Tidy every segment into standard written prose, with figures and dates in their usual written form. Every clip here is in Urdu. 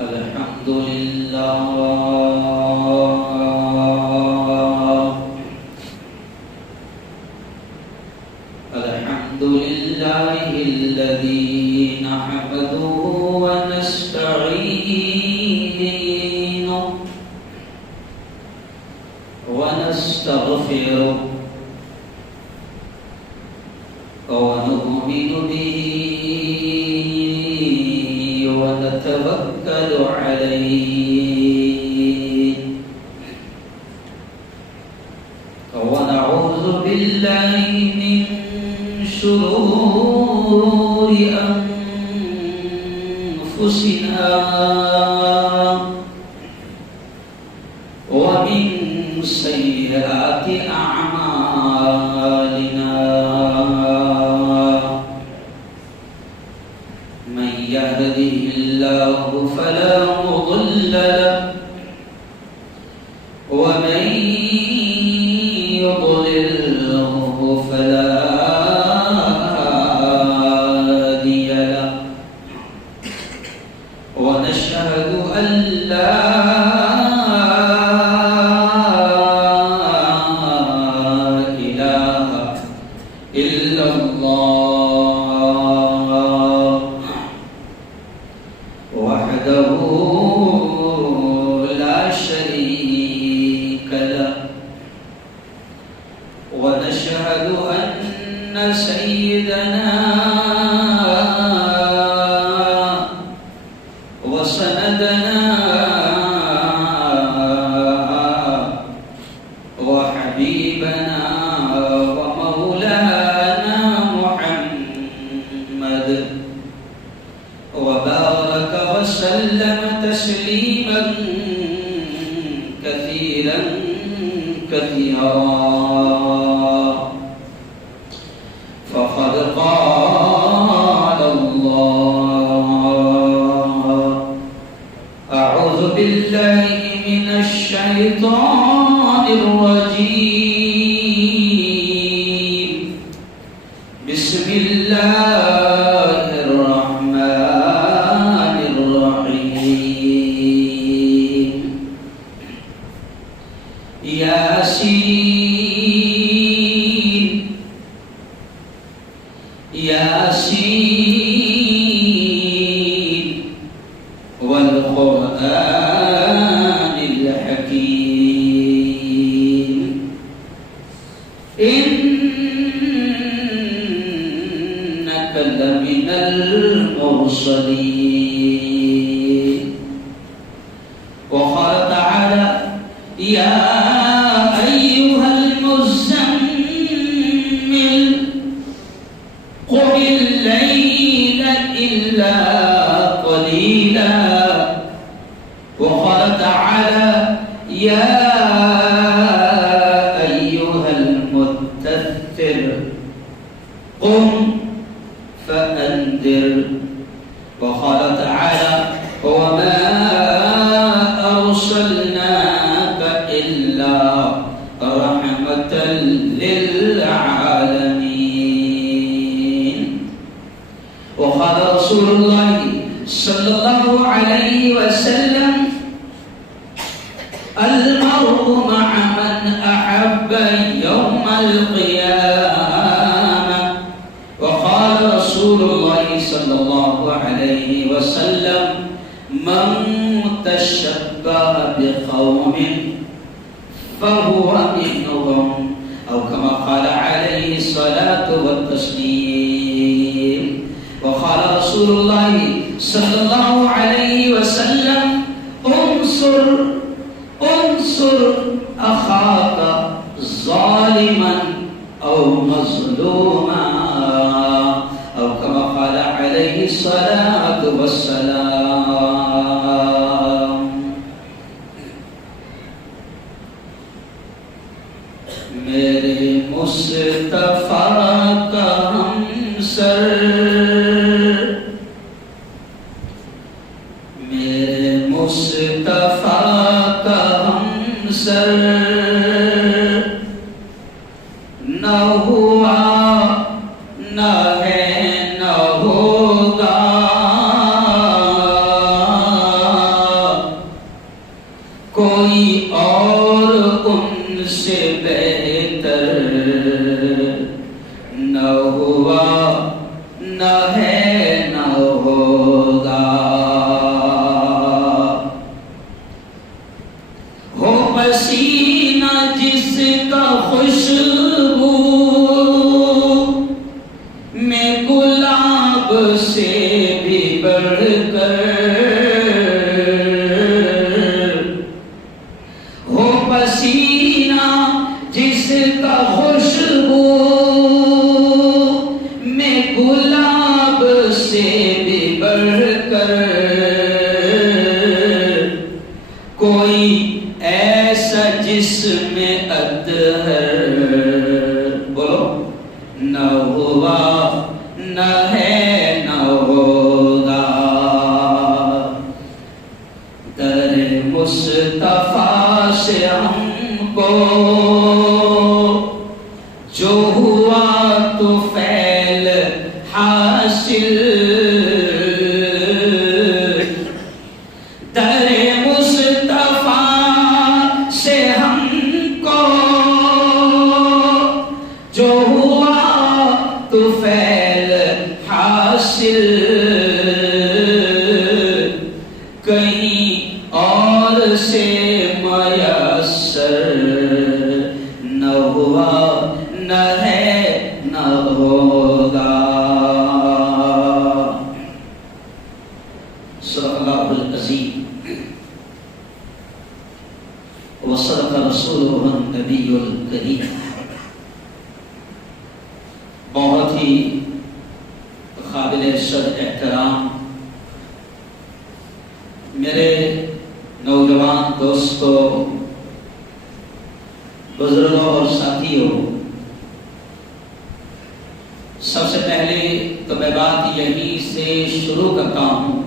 الحمد لله الذي نحمده ونستعينه ونستغفره ونؤمن به ونتوكل عليه ونعوذ بالله من شرور أنفسنا ومن سيئات أعمالنا من يهده الله فلا مضل له ومن يضلله فلا هادي له ونشهد أن لا إله إلا الله وحده لا شريك له ونشهد أن سيدنا وسندنا وحبيبنا ومولانا محمد وبارك وسلم تسليما كثيرا كثيرا فقد قال الله أعوذ بالله من الشيطان الرجيم بسم الله الرحمن الرحيم ياسين ياسين والقرآن الحكيم إنك لمن المرسلين وقال تعالى يا أيها المزمل قم الليل إلا قليلا وقال تعالى يا أيها المدثر قم فأنذر وقال تعالى وما أرسلناك إلا رحمة للعالمين وقال رسول الله صلى الله عليه وسلم المرء مع من أحب يوم القيامة وقال رسول الله صلى الله عليه وسلم من تشبه بقوم فهو منهم أو كما قال عليه الصلاة والتسليم وقال رسول الله صلى الله عليه وسلم انصر أخاك ظالما أو مظلوما أو كما قال عليه الصلاة والسلام میرے مصطفیٰ کا ہمسر میرے مصطفیٰ کا ہمسر نہ ہوا نہ ہے نہ ہوگا نہ ہے نہ ہوگا، ہو پسینہ جس کا خوشبو میں گلاب سے بھی بڑھ کر، ہو پسینہ جس کا خوشبو میں گلاب سے بھی بڑھ کر، کوئی ایسا جس میں اطہر بولو نہ ہوا نہ ہے نہ ہوگا، در مصطفیٰ سے ہم کو جو ہوا تو فیل حاصل، در مصطفیٰ سے ہم کو جو ہوا تو فیل حاصل، کہیں اور سے میسر نہ ہوا نہ ہے نہ ہوگا۔ صدق اللہ العظیم وصدق رسولہ النبی الکریم۔ بہت ہی قابل صد احترام میرے نوجوان دوستوں، بزرگوں اور ساتھیوں، سب سے پہلے تو میں بات یہیں سے شروع کرتا ہوں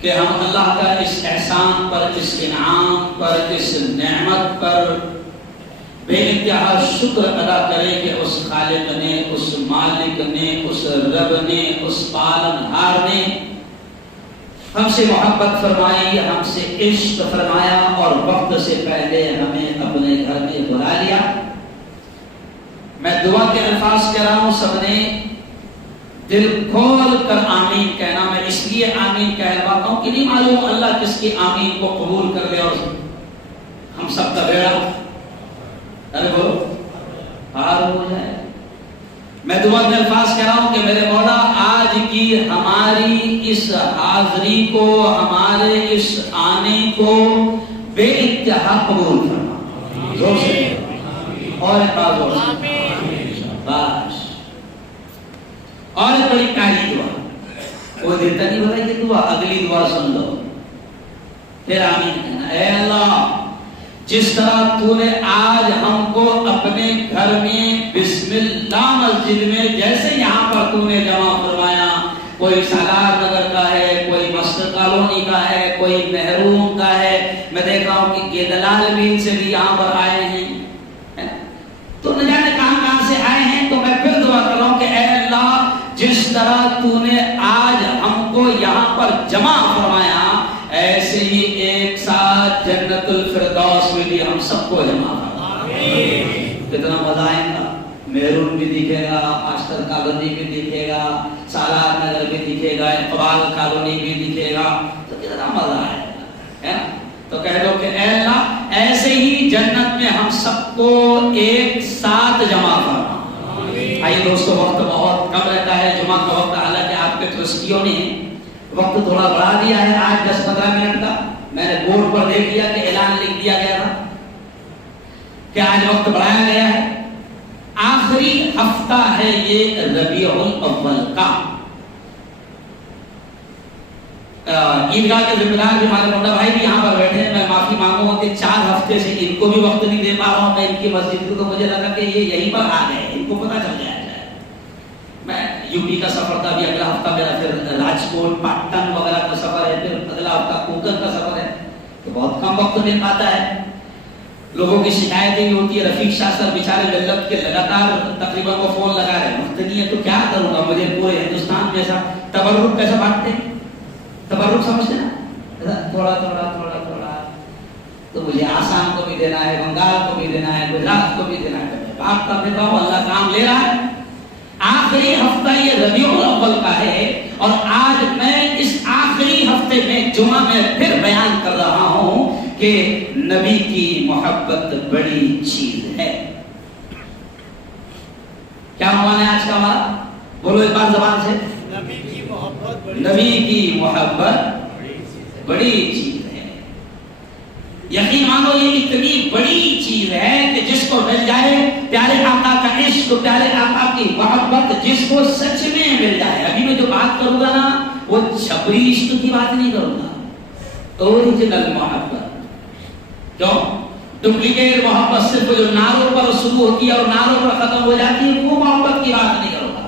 کہ ہم اللہ کا اس احسان پر، اس انعام پر، اس نعمت پر بے انتہا شکر ادا کریں کہ اس خالق نے، اس مالک نے، اس رب نے، اس پالنہار نے ہم سے محبت فرمائی، ہم سے عشق فرمایا اور وقت سے پہلے ہمیں اپنے گھر میں بلا لیا۔ میں دعا کے الفاظ کہہ رہا ہوں، سب نے دل کھول کر آمین کہنا۔ میں اس لیے آمین کہلواتا ہوں کہ نہیں معلوم اللہ کس کی آمین کو قبول کر لے اور ہم سب کا بیڑا ارے بولو پار ہو جائے۔ میں دعا کے الفاظ کہہ رہا ہوں کہ میرے مولا آج کی ہماری اس حاضری کو، ہمارے اس آنے کو بے انتہا قبول فرما، زور سے اور بس۔ اور ایک بڑی پیاری دعا، کوئی دیتا نہیں بولا یہ دعا، اگلی دعا سن لو پھر آمین کہنا۔ اے اللہ، جس طرح تو نے آج ہم کو اپنے گھر میں بسم اللہ مسجد میں جیسے یہاں پر تو نے جمع فرمایا، کوئی سالار نگر کا ہے، کوئی مسجد کالونی کا ہے، کوئی محروم کا ہے، میں دیکھ رہا ہوں کہ گیدلال بین سے بھی یہاں پر آئے ہیں، تو نہ جانے کہاں کہاں سے آئے ہیں۔ تو میں پھر دعا کر رہا ہوں کہ اے اللہ، جس طرح تو نے آج ہم کو یہاں پر جمع فرمایا، ایسے ہی ایک ساتھ جنت الفردوس میں بھی ہم سب کو جمع فرما۔ کتنا مزہ آئے گا، محروم بھی دکھے گا، ماسٹر کالونی بھی دکھے گا، سالار نگر بھی دکھے گا، اقبال کالونی بھی دکھے گا، تو کتنا مزہ آئے گا، ہے نا؟ تو کہہ دو کہ اے اللہ ایسے ہی جنت میں ہم سب کو ایک ساتھ جمع فرما۔ آئیے دوستو، وقت بہت کم رہتا ہے جمعہ کا وقت، حالانکہ آپ کے ٹرسٹیوں نے وقت تھوڑا بڑھا دیا ہے، آج 10-15 منٹ کا میں نے بورڈ پر دیکھ لیا کہ اعلان لکھ دیا گیا تھا کہ آج وقت بڑھایا گیا ہے۔ آخری ہفتہ ہے یہ ربیع الاول کا۔ عیدگاہ کے ذمہ دار بھی ہمارے مولانا بھائی بھی یہاں پر بیٹھے ہیں، میں معافی مانگوں گا کہ 4 ہفتے سے ان کو بھی وقت نہیں دے پا رہا ہوں میں ان کی مسجد کو، تو مجھے لگا کہ یہ یہیں پر آ گئے، ان کو پتہ چل جائے۔ میں یو پی کا سفر تھا، ابھی اگلا ہفتہ میرا پھر راجکوٹ، پاٹن وغیرہ کا سفر ہے، پھر اگلا ہفتہ کوکر کا سفر ہے، تو بہت کم وقت مل پاتا ہے۔ لوگوں کی شکایتیں بھی ہوتی ہے، رفیق شاہ سر بیچارے ملت کے لگاتار تقریباً وہ فون لگا رہے ہیں، وقت نہیں ہے تو کیا کروں گا، مجھے پورے ہندوستان میں ایسا تبرک کیسے بانٹتے ہیں، تبرک سمجھتے ہیں تھوڑا تھوڑا تھوڑا تھوڑا، تو مجھے آسام کو بھی دینا ہے، بنگال کو بھی دینا ہے، گجرات کو بھی دینا ہے، آپ کا دیتا ہوں، اللہ کام لے رہا ہے۔ آخری ہفتہ یہ ربیع الاول کا ہے، اور آج میں اس آخری ہفتے میں جمعہ میں پھر بیان کر رہا ہوں کہ نبی کی محبت بڑی چیز ہے۔ کیا عنوان ہے آج کا ہمارا؟ بولو ایک بار زبان سے، نبی کی محبت بڑی چیز ہے۔ یقین مانو یہ اتنی بڑی چیز ہے کہ جس کو مل جائے پیارے آقا کا عشق، پیارے آقا کی محبت، جس کو سچ میں مل جائے۔ ابھی میں جو بات کروں گا نا وہ چھپری عشق کی بات نہیں کروں گا، اوریجنل محبت۔ کیوں؟ ڈپلیکیٹ محبت صرف جو ناروں پر شروع ہوتی ہے اور ناروں پر ختم ہو جاتی ہے، وہ محبت کی بات نہیں کروں گا۔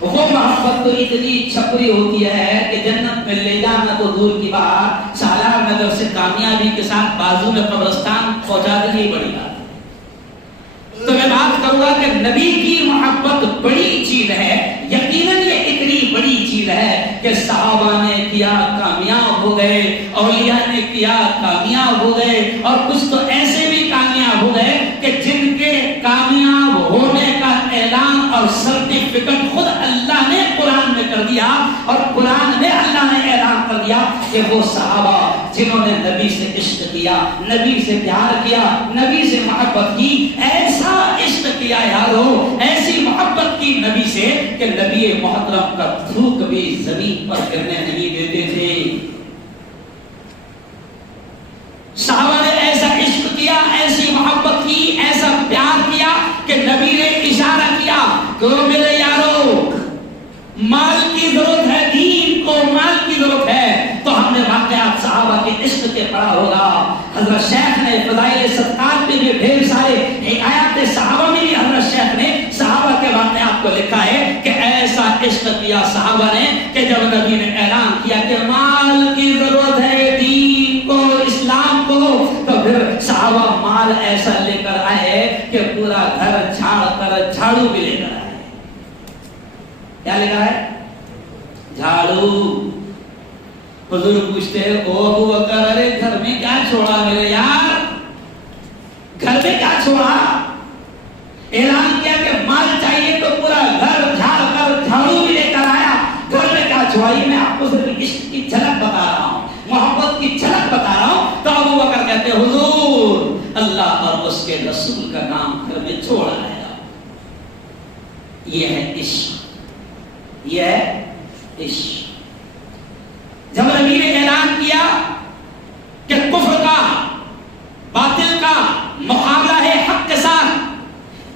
وہ محبت تو اتنی چھپری ہوتی ہے کہ جنت میں لے جانا تو دور کی بات، سالار نگر سے کامیابی کے ساتھ بازو میں قبرستان پہنچا دینی بڑی بات ہے۔ تو میں بات کروں گا کہ نبی کی محبت بڑی چیز ہے۔ یقیناً یہ اتنی بڑی چیز ہے کہ صحابہ نے کیا کامیاب ہو گئے، اولیاء نے کیا کامیاب ہو گئے، اور کچھ تو ایسے بھی کامیاب ہو گئے کہ جن کے کامیاب ہونے کا اعلان اور سرٹیفکیٹ خود اللہ نے قرآن میں کر دیا، اور قرآن میں اللہ نے اعلان کر دیا کہ وہ صحابہ جنہوں نے نبی سے عشق کیا، نبی سے پیار کیا، نبی سے محبت کی، ایسا عشق کیا یارو، ایسی محبت کی نبی سے کہ نبی محترم کا تھوک بھی زمین پر گرنے نہیں دیتے تھے۔ صحابہ نے ایسا عشق کیا، ایسی محبت کی، ایسا پیار کیا کہ نبی نے اشارہ کیا کہ میرے یارو مال کی ضرورت ہے، دین کو مال کی ضرورت ہے۔ تو ہم نے واقعات صحابہ کے عشق کے پڑھا ہوگا۔ حضرت شیخ نے فضائل صدقات میں بھی ڈھیر سارے حکایات صحابہ میں بھی حضرت شیخ نے صحابہ کے واقعات کو لکھا ہے کہ ایسا عشق کیا صحابہ نے کہ جب نبی نے اعلان کیا کہ مال کی ضرورت ہے دین کو، اسلام کو، تو پھر صحابہ مال ایسا لے کر آئے کہ پورا گھر جھاڑ کر جھاڑو بھی لے کر آئے۔ کیا لے کر آئے؟ جھاڑو۔ حضور پوچھتے ہیں او ابو بکر، ارے گھر میں کیا چھوڑا میرے یار؟ گھر میں کیا چھوڑا؟ اعلان کیا کہ مال چاہیے تو پورا گھر جھاڑ کر جھاڑو بھی لے کر آیا، گھر میں کیا چھوڑا؟ میں آپ کو صرف عشق کی جھلک بتا رہا ہوں، محبت کی جھلک بتا رہا ہوں۔ تو ابو بکر کہتے ہیں حضور اللہ اور اس کے رسول کا نام گھر میں چھوڑ آیا۔ یہ ہے عشق، یہ ہے عشق۔ جب نبی نے اعلان کیا کہ کفر کا، باطل کا مقابلہ ہے حق کے ساتھ،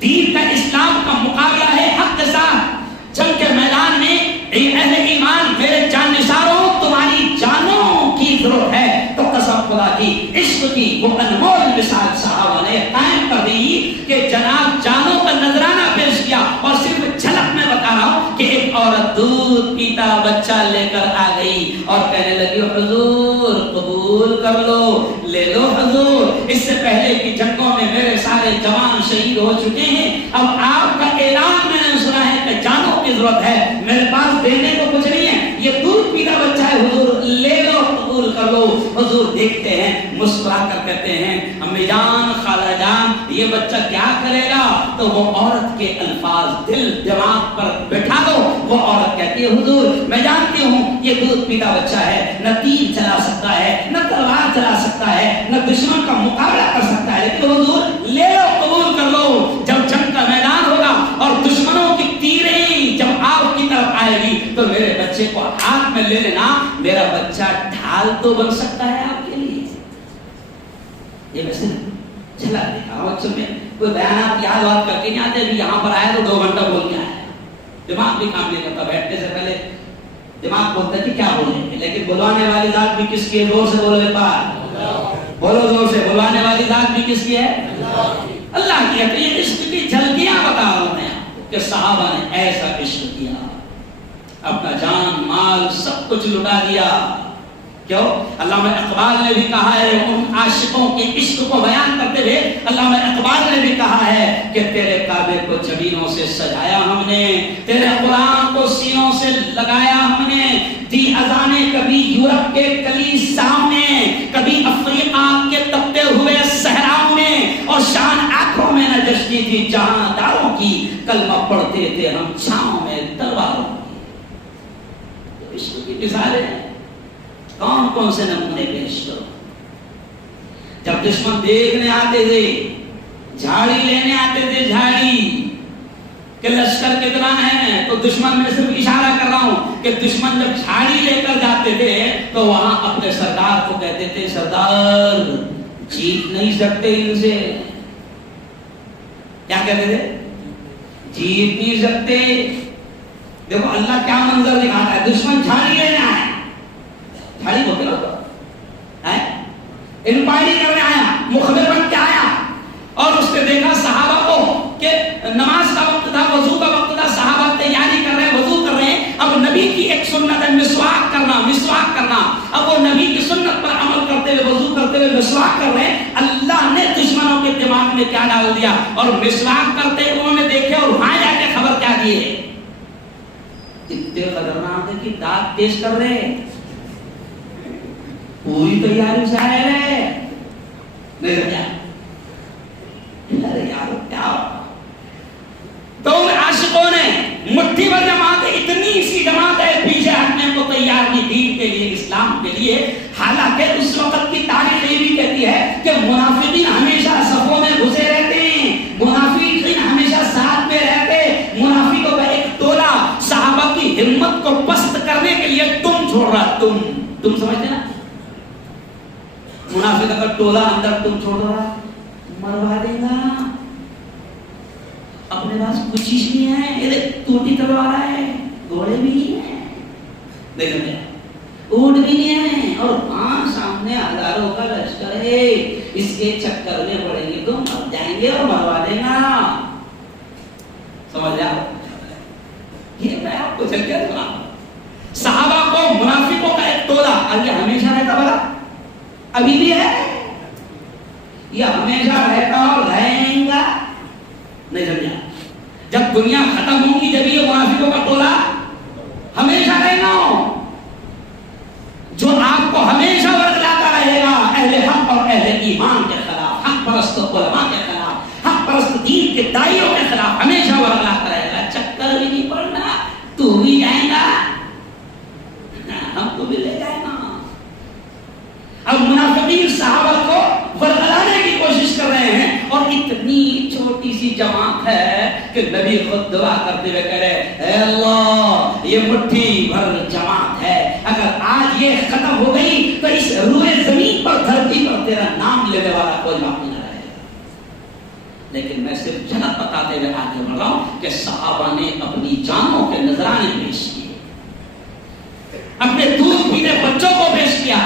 دین کا، اسلام کا مقابلہ ہے حق کے ساتھ، جنگ کے میدان میں اہل ایمان میرے جان نثاروں تمہاری جانوں کی ضرورت ہے، تو قسم خدا کی عشق کی وہ انمول مثال صحابہ نے قائم کر دی کہ جناب جانوں کا نذرانہ پیش کیا۔ اور صرف جھلک میں بتا رہا ہوں کہ ایک عورت دودھ پیتا بچہ لے کر آ گئی اور کہنے لگی حضور قبول کر لو، لے لو حضور، اس سے پہلے کی جنگوں میں میرے سارے جوان شہید ہو چکے ہیں، اب آپ کا اعلان میں نے سنا ہے کہ جانوں کی ضرورت ہے، میرے پاس دینے کو کچھ نہیں ہے، یہ دودھ پیتا بچہ ہے حضور، لے لو قبول کر لو۔ حضور دیکھتے ہیں، مسکرا کر کہتے ہیں امی جان، خالہ جان، یہ بچہ کیا کرے گا؟ تو وہ عورت کے الفاظ دل دماغ پر بٹھا دو۔ وہ عورت کہتی ہے حضور میں جانتی ہوں یہ دودھ پیتا بچہ ہے، نہ تیر چلا سکتا ہے، نہ تلوار چلا سکتا ہے، نہ دشمن کا مقابلہ کر سکتا ہے، لیکن حضور لے لو قبول کر لو۔ جب جنگ کا میدان ہوگا اور دشمنوں کی تیریں جب آپ کی طرف آئے گی تو میرے بچے کو ہاتھ میں لے لینا، میرا بچہ ڈھال تو بن سکتا ہے آپ کے لیے۔ یہ ویسے چلا دیکھا اور میں کوئی بیانات یاد واد کر کے نہیں آتے، ابھی یہاں پر آیا تو 2 گھنٹہ بول کے آیا، دماغ بھی کام نہیں کرتا، بیٹھنے سے پہلے دماغ بولتا ہے کہ کیا بولیں گے، لیکن بلوانے والی ذات بھی کس کی ہے؟ زور سے بولو ایک بار، بولو زور سے، بلوانے والی ذات بھی کس کی ہے؟ اللہ کی ہے۔ تو یہ عشق کی جھلکیاں بتا رہا ہوں میں کہ صحابہ نے ایسا عشق کیا، اپنا جان مال سب کچھ لٹا دیا۔ کیوں؟ علامہ اقبال نے بھی کہا ہے، ان عاشقوں کے عشق کو بیان کرتے ہوئے علامہ اقبال نے بھی کہا ہے کہ تیرے کعبے کو جبینوں سے سجایا ہم نے، تیرے قرآن کو سینوں سے لگایا ہم نے، دی اذانیں کبھی یورپ کے کلیساؤں میں، کبھی افریقہ کے تپتے ہوئے صحراؤں میں، اور شان آنکھوں میں نجش کی تھی جہاں داروں کی، کلمہ پڑھتے تھے ہم چھاؤں میں تلواروں کی. تو عشق کی مثالیں کون کون سے نمونے پیش کرو. جب دشمن دیکھنے آتے تھے, جھاڑی لینے آتے تھے, جھاڑی کہ لشکر کتنا ہے, تو دشمن میں صرف اشارہ کر رہا ہوں کہ دشمن جب جھاڑی لے کر جاتے تھے تو وہاں اپنے سردار کو کہتے تھے سردار جیت نہیں سکتے ان سے. کیا کہتے تھے؟ جیت نہیں سکتے. دیکھو اللہ کیا منظر دکھاتا ہے, دشمن جھاڑی لینے آیا, جھاڑی بولتے نا, انکوائری کرنے آیا, مخبر بن کے آیا, اور اس نے دیکھا صحابہ کو کہ نماز کا وقت تھا, وضو کا وقت تھا, صحابہ تیاری کر رہے ہیں, وضو کر رہے ہیں. اب نبی کی ایک سنت ہے مسواک کرنا, مسواک کرنا. اب وہ نبی کی سنت پر عمل کرتے ہوئے, وضو کرتے ہوئے مسواک کر رہے ہیں. اللہ نے دشمنوں کے دماغ میں کیا ڈال دیا, اور مسواک کرتے انہوں نے دیکھے اور وہاں جا کے خبر کیا دیے, اتنے خطرناک ہے کہ دانت تیز کر رہے ہیں, پوری تیاری سے آئے رہے نہیں رہا. تو ان عاشقوں نے مٹھی بھر جماعت, اتنی سی جماعت ہے پیچھے ہٹنے کو تیار کی دین کے لیے, اسلام کے لیے. حالانکہ اس وقت کی تاریخ یہ بھی کہتی ہے کہ منافقین ہمیشہ صفوں میں گھسے رہتے ہیں, منافقین ہمیشہ ساتھ میں رہتے. منافقوں کا ایک ٹولہ صحابہ کی ہمت کو پست کرنے کے لیے تم چھوڑ رہا, تم سمجھتے نا, منافق کا ٹولہ اندر تم چھوڑ رہا, مروا دے گا. اپنے پاس کچھ چیز نہیں ہے, یہ ٹوٹی تلوار ہے, گھوڑے بھی نہیں ہیں, دیکھیں اونٹ بھی نہیں ہے, اور وہاں سامنے ہزاروں کا لشکر ہے. اس کے چکر میں پڑیں گے تو مر جائیں گے اور مروا دے گا. سمجھ جاؤ, یہ میں آپ کو چل کے سنا. صحابہ کو منافقوں کا ایک ٹولہ, اور یہ ہمیشہ رہتا بڑا, ابھی بھی ہے, یہ ہمیشہ رہتا اور رہیں گا. نہیں سمجھا, جب دنیا ختم ہوگی جب یہ منافقوں کا ٹولہ ہمیشہ رہے گا, جو آپ کو ہمیشہ ورگلاتا رہے گا اہل حق اور اہل ایمان کے خلاف, حق پرست علماء کے خلاف, حق پرست دین کے داعیوں کے خلاف ہمیشہ ورگلاتا رہے گا. چکر بھی نہیں پڑنا, تو بھی جائے گا, ہم کو بھی لے جائے گا. اب منافقین صحابہ کو ورگلانے کی کوشش کر رہے ہیں, اور اتنی چھوٹی سی جماعت ہے کہ نبی خود دعا کرتے ہوئے کہہ رہے, اے اللہ یہ مٹھی بھر جماعت ہے, اگر آج یہ ختم ہو گئی تو اس روئے زمین پر, دھرتی پر تیرا نام لینے والا کوئی باقی نہ رہے گا. لیکن میں صرف جنت بتاتے ہوئے آگے بڑھ رہا ہوں کہ صحابہ نے اپنی جانوں کے نذرانے پیش کیے, اپنے دودھ پینے بچوں کو پیش کیا,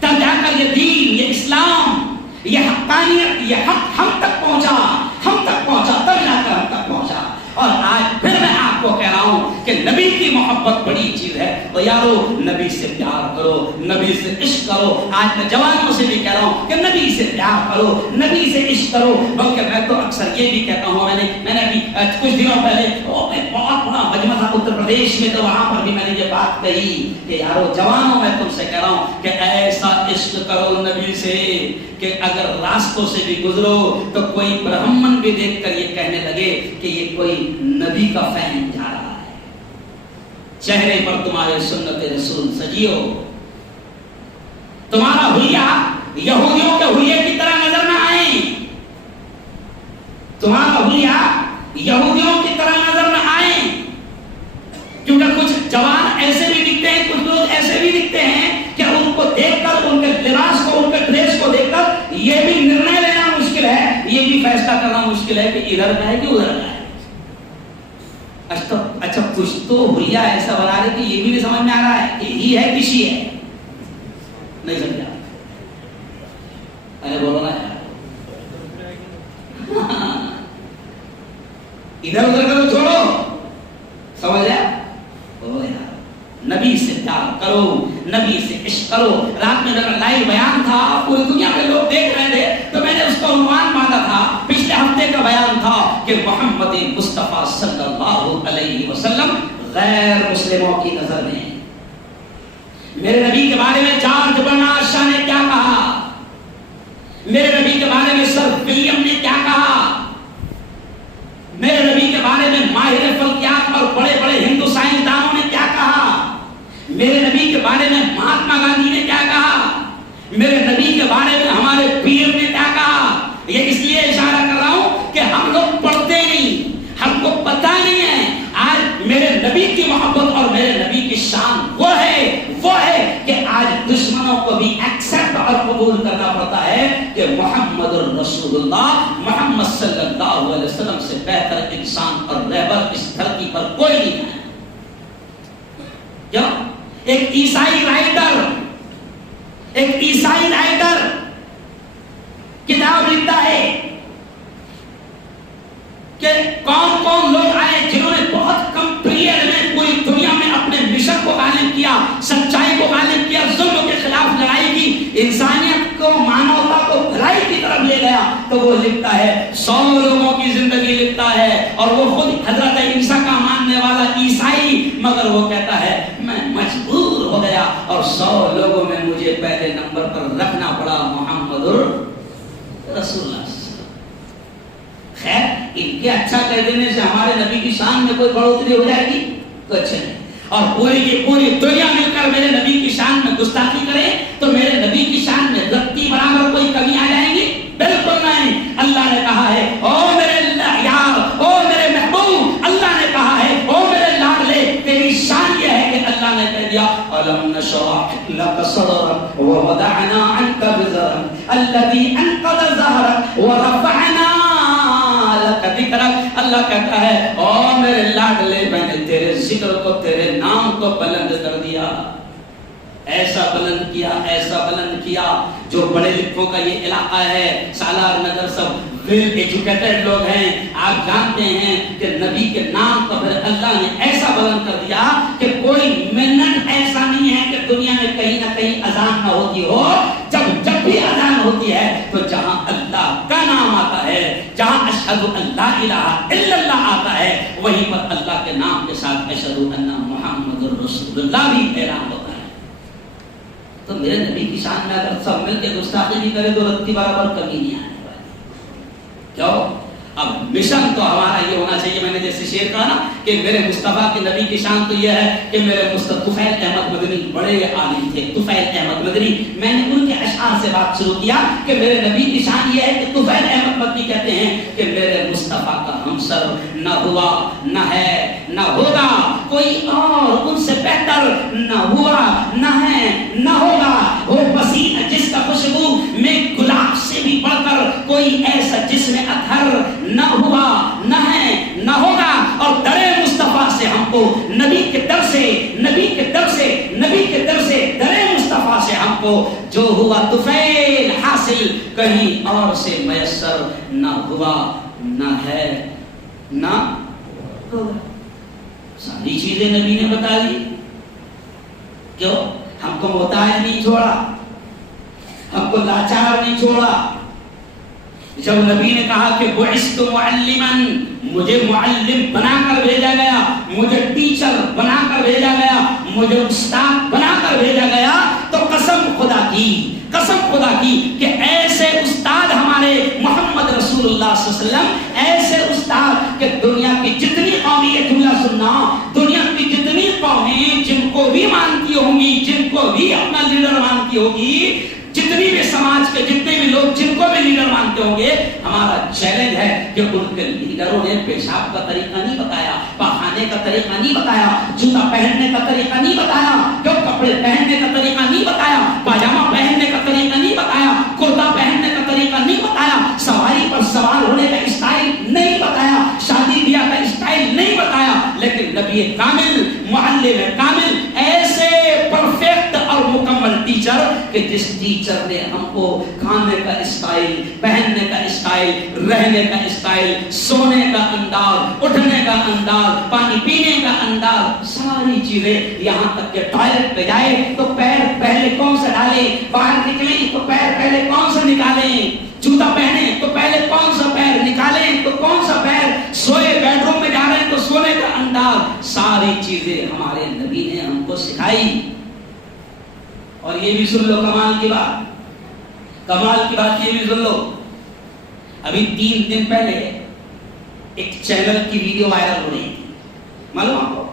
تب جا کر یہ دین, یہ اسلام, یہ حقانیت, یہ حق ہم تک پہنچا, تب جا کر ہم تک پہنچا. اور آج پھر میں آپ کو کہہ رہا ہوں کہ نبی کی محبت بڑی چیز ہے. تو یارو نبی سے پیار کرو, نبی سے عشق کرو. آج میں جوانوں سے بھی کہہ رہا ہوں کہ نبی سے پیار کرو, نبی سے عشق کرو. بلکہ میں تو اکثر یہ بھی کہتا ہوں, میں نے ابھی کچھ دنوں پہلے ایک بہت بڑا مجمع تھا اتر پردیش میں, تو وہاں پر بھی میں نے یہ بات کہی کہ یارو جوانوں, میں تم سے کہہ رہا ہوں کہ ایسا عشق کرو نبی سے کہ اگر راستوں سے بھی گزرو تو کوئی برہمن بھی دیکھ کر یہ کہنے لگے کہ یہ کوئی نبی کا فین جا رہا ہے. چہرے پر تمہارے سنت رسول سجی ہو, تمہارا حلیہ یہودیوں کے حلیے کی طرح نظر نہ آئے, تمہارا حلیہ یہودیوں کی طرح نظر نہ آئے. کیونکہ کچھ جوان ایسے بھی دکھتے ہیں, کچھ لوگ ایسے بھی دکھتے ہیں کہ ان کو دیکھ کر, ان کے لباس کو, ان کے ڈریس کو دیکھ کر یہ بھی نرنے لینا مشکل ہے, یہ بھی فیصلہ کرنا مشکل ہے کہ ادھر کا ہے کہ ادھر کا ہے. اچھا کچھ تو حلیہ ایسا بنا رہے کہ یہ بھی نہیں سمجھ میں آ رہا ہے کہ ہی ہے کسی ہے, نہیں سمجھا. ارے بولو نا یار, ادھر ادھر کرو, چھوڑو, سمجھا. نبی سے پیار کرو, نبی سے عشق کرو. رات میں جب لائیو بیان تھا, پوری دنیا میں لوگ دیکھ رہے تھے, تو میں نے اس کو عنوان باندھا تھا, پچھلے ہفتے کا بیان تھا کہ محمد مصطفیٰ صلی اللہ علیہ وسلم غیر مسلموں کی نظر میں. میرے نبی کے بارے میں جارج برنارد شاہ نے کیا کہا, میرے نبی کے بارے میں سر ولیم نے کیا کہا, میرے نبی کے بارے اور بڑے بڑے ہندو سائنسدانوں نے کیا کہا، میرے نبی کے بارے میں مہاتما گاندھی نے کیا کہا، میرے نبی کے بارے میں ہمارے پیر نے کیا کہا. یہ اس لیے اشارہ کر رہا ہوں کہ ہم لوگ پڑھتے نہیں، ہم کو پتہ نہیں ہے. آج میرے نبی کی محبت اور میرے نبی کی شان وہ ہے کہ آج دشمنوں کو بھی ایکسپٹ اور قبول کرنا پڑتا ہے کہ محمد الرسول اللہ، محمد صلی اللہ علیہ وسلم سے بہتر انسان اور رہبر اس دھرتی پر کوئی نہیں ہے. کیوں؟ ایک عیسائی رائٹر کتاب لکھتا ہے کہ کون کون لوگ آئے جنہوں نے بہت کم پیریڈ میں پوری دنیا میں اپنے مشن کو غالب کیا، سچائی کو غالب کیا، ظلم کے خلاف لڑائی کی، انسانیت کو، مانوتا کو بھلائی کی طرف لے گیا. تو وہ لکھتا ہے 100 لوگوں کی زندگی لکھتا ہے، اور وہ خود حضرت عیسیٰ کا ماننے والا عیسائی، مگر وہ کہتا ہے میں مجبور ہو گیا اور 100 لوگوں میں مجھے پہلے نمبر پر رکھنا پڑا محمد رسول اللہ. خیر، ان کے اچھا کہہ دینے سے ہمارے نبی کی شان میں کوئی بڑھوتری ہو جائے گی؟ کچھ نہیں. اور پوری کی پوری دنیا مل کر میرے نبی کی شان میں گستاخی کرے تو میرے نبی کی شان میں رتی برابر کوئی کمی آ جائے گی؟ بالکل نہیں. اللہ نے کہا ہے او میرے یار، او میرے محبوب، اللہ نے کہا ہے او میرے لاڈلے، تیری شان یہ ہے کہ اللہ نے کہہ دیا أَلَمْ نَشْرَحْ لَكَ صَدْرَكَ وَوَضَعْنَا عَنْكَ وِزْرَكَ الَّذِي أَنقَضَ ظَهْرَكَ وَرَفَعْنَا لَكَ ذِكْرَكَ. اللہ کہتا ہے او میرے لاڈلے، میں نے تیرے ذکر کو، تیرے نام کو بلند کر دیا، ایسا بلند کیا، ایسا بلند کیا. جو بڑے لکھوں کا یہ علاقہ ہے، سالار نگر، سب ویل ایجوکیٹڈ لوگ ہیں، آپ جانتے ہیں کہ نبی کے نام کو پھر اللہ نے ایسا بلند کر دیا کہ کوئی منٹ ایسا نہیں ہے کہ دنیا میں کہیں نہ کہیں اذان نہ ہوتی ہو. جب بھی اذان ہوتی ہے تو جہاں اللہ کا نام آتا ہے، جہاں اشہد ان لا الہ الا اللہ آتا ہے، وہیں پر اللہ کے نام کے ساتھ اشہد ان محمد الرسول اللہ بھی اعلان ہوتا ہے. تو میرے نبی کی شان میں اگر سب مل کے گستاخی بھی کرے تو رتی برابر کمی نہیں آنے والی. کیوں؟ اب مشن تو ہمارا یہ ہونا چاہیے، میں نے جیسے شعر کہا نا کہ میرے مصطفیٰ کے نبی کی شان تو یہ ہے کہ میرے طفیل احمد مدنی بڑے عالم تھے. طفیل احمد مدنی، میں نے ان کے اشعار سے بات شروع کیا کہ میرے نبی کی شان یہ ہے کہ طفیل احمد مدنی کہتے ہیں کہ میرے مصطفیٰ کا ہمسر نہ ہوا، نہ ہے، نہ ہوگا کوئی اور ان سے بہتر، نہ ہوا، نہ ہے، نہ ہوگا. وہ پسینہ جس کا خوشبو میں گلاب سے بھی بڑھ کر کوئی ایسا جس میں اطہر نہ ہوا، نہ ہے، نہ ہوگا. اور درے مصطفیٰ سے ہم کو نبی کے در سے، نبی کے در سے، نبی کے در سے، درے مصطفیٰ سے ہم کو جو ہوا طفیل حاصل کہیں اور سے میسر نہ ہوا، نہ ہے، نہ ہوگا. ساری چیزیں نبی نے بتا دی. کیوں؟ ہم کو محتاج نہیں چھوڑا، ہم کو لاچار نہیں چھوڑا. جب نبی نے کہا کہ بعثت معلما، مجھے معلم بنا کر بھیجا گیا، مجھے ٹیچر بنا کر بھیجا گیا، مجھے استاد بنا کر بھیجا گیا، تو قسم خدا کی کہ ایسے استاد ہمارے محمد رسول اللہ صلی اللہ علیہ وسلم، ایسے استاد کہ دنیا کی جتنی قومی، یہ جملہ سننا، دنیا کی جتنی قومیں جن کو بھی مانتی ہوں گی، جن کو بھی اپنا لیڈر مانتی ہوگی، جتنی بھی سماج کے جتنے بھی لوگ جن کو بھی لیڈر مانتے ہوں گے، ہمارا چیلنج ہے کہ ان کے لیڈروں نے پیشاب کا طریقہ نہیں بتایا، پخانے کا طریقہ نہیں بتایا، جوتا پہننے کا طریقہ نہیں بتایا، جو کپڑے پہننے کا طریقہ نہیں بتایا، پاجامہ پہننے کا طریقہ نہیں بتایا، کرتا پہننے کا طریقہ نہیں بتایا، سواری پر سوار ہونے کا اسٹائل نہیں بتایا، شادی بیاہ کا اسٹائل نہیں بتایا. لیکن نبی کامل، معلم کامل، ایسے پرفیکٹ اور مکمل ٹیچر کہ جس ٹیچر نے ہم کو کھانے کا اسٹائل، پہننے کا اسٹائل، رہنے کا اسٹائل، سونے کا انداز، اٹھنے کا انداز، پانی پینے کا انداز، ساری چیزیں، یہاں تک کہ ٹوائلٹ پہ جائے تو پیر پہلے کون سا ڈالیں، باہر نکلیں تو پیر پہلے کون سا نکالیں، جوتا پہنے تو پہلے کون سا پیر نکالیں تو کون سا پیر، سوئے بیڈ روم میں جا رہے ہیں تو سونے کا انداز، ساری چیزیں ہمارے نبی نے ہم کو سکھائی. اور یہ بھی سن لو کمال کی بات یہ بھی سن لو. ابھی 3 دن پہلے ایک چینل کی ویڈیو وائرل ہو رہی تھی. معلوم آپ کو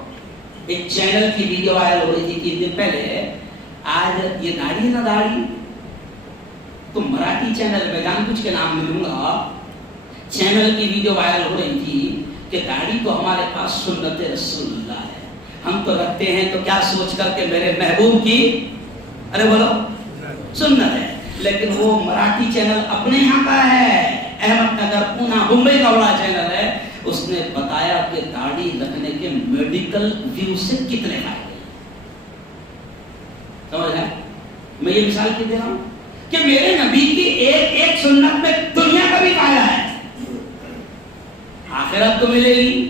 ایک چینل کی ویڈیو وائرل ہو رہی تھی 3 دن پہلے. آج یہ داڑھی نہ داڑھی تو مراٹھی چینل میں جان کچھ کے نام لوں گا, چینل کی ویڈیو وائرل ہو رہی تھی کہ داڑھی تو ہمارے پاس سنت رسول اللہ ہے, ہم تو رکھتے ہیں تو کیا سوچ کر کے میرے محبوب کی ارے بولو سنت ہے. لیکن وہ مراٹھی چینل اپنے یہاں کا ہے, احمد نگر پونا بمبئی کا بڑا چینل ہے, اس نے بتایا کہ داڑھی رکھنے کے میڈیکل ویو سے کتنے فائدے. سمجھ گئے؟ میں یہ مثال کی دے رہا ہوں کہ میرے نبی کی ایک ایک سنت میں دنیا کا بھی فائدہ ہے, آخرت تو ملے گی,